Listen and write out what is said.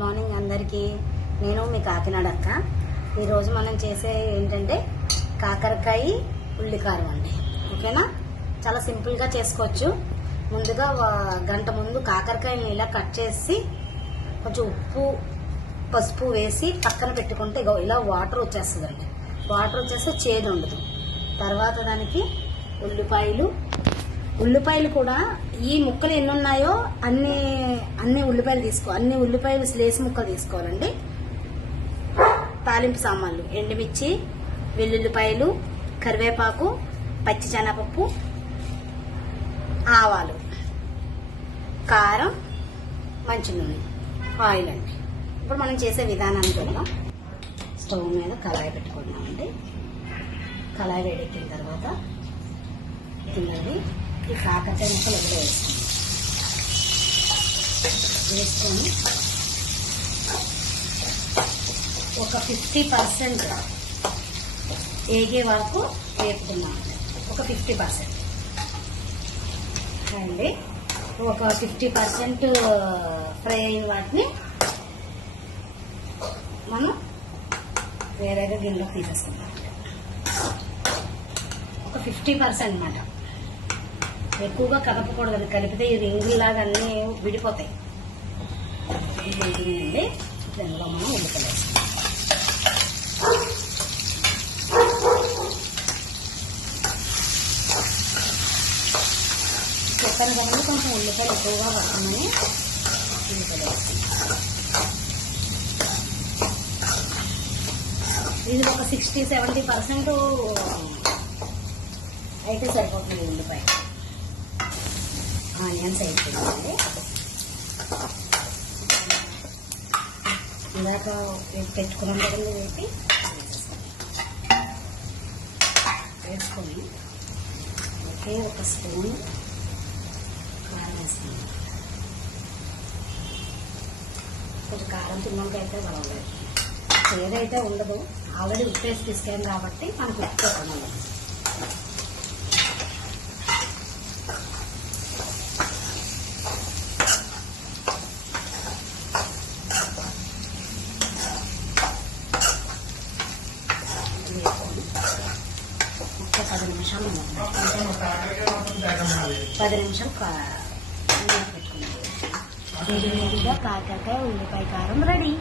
Morning అందరికీ. నేను మీ కాకినాడ అక్క. ఈరోజు మనం చేసే ఏంటంటే కాకరకాయ ఉల్లికారం అండి. ఓకేనా? చాలా సింపుల్గా చేసుకోవచ్చు. ముందుగా గంట ముందు కాకరకాయని ఇలా కట్ చేసి కొంచెం ఉప్పు పసుపు వేసి పక్కన పెట్టుకుంటే ఇలా వాటర్ వచ్చేస్తుందండి. వాటర్ వచ్చేస్తే చేదు ఉండదు. తర్వాత దానికి ఉల్లిపాయలు ఉల్లిపాయలు కూడా ఈ ముక్కలు ఎన్ని ఉన్నాయో అన్ని అన్ని ఉల్లిపాయలు తీసుకో అన్ని ఉల్లిపాయలు స్లేసి ముక్కలు తీసుకోవాలండి. తాలింపు సామాన్లు ఎండుమిర్చి వెల్లుల్లిపాయలు కరివేపాకు పచ్చి శనగపప్పు ఆవాలు కారం మంచి నూనె ఆయిల్ అండి. ఇప్పుడు మనం చేసే విధానాన్ని చూద్దాం. స్టవ్ మీద కళాయి పెట్టుకున్నామండి కళాయి వేడెక్కిన తర్వాత తిన్నది ఈ కాకరకాయ ముక్కలు వదిలే వేసుకుందాం వేసుకొని ఒక ఫిఫ్టీ పర్సెంట్ ఏగే వరకు వేపుతున్నాం ఒక ఫిఫ్టీ పర్సెంట్. అండి ఒక ఫిఫ్టీ పర్సెంట్ ఫ్రై అయిన వాటిని మనం వేరేగా గిన్నెలో తీసేసుకుందాం. ఒక ఫిఫ్టీ పర్సెంట్ అనమాట ఎక్కువగా కదపకూడదు. కలిపితే ఈ రింగుల్లాగా అన్నీ విడిపోతాయి. ఇది వేగినాయండి దీనిలో మనం ఉల్లిపాయలు చెప్పాను కదండి కొంచెం ఉల్లిపాయలు ఎక్కువగా పడుతుందని ఉల్లిపాయలు ఇది ఒక సిక్స్టీ సెవెంటీ పర్సెంట్ అయితే సరిపోతుంది ఉల్లిపాయ. ఆనియన్స్ అయిపోయిందండి ఇందాక పెట్టుకున్నాం కదండి వేసి వేసుకొని ఒకే ఒక స్పూన్ కారం వేస్తాను కొంచెం కారం తిన్నాకైతే బాగుండదు ఏదైతే ఉండదు ఆల్రెడీ ఉప్పు వేసి తీసుకెళ్ళాం కాబట్టి మనకు ఉప్పు ఉండదు ఒక్క పది నిమిషాలు పది నిమిషాలు కా- పెట్టుకున్నాం రెడీమేడ్గా ఉల్లిపాయ కారం రెడీ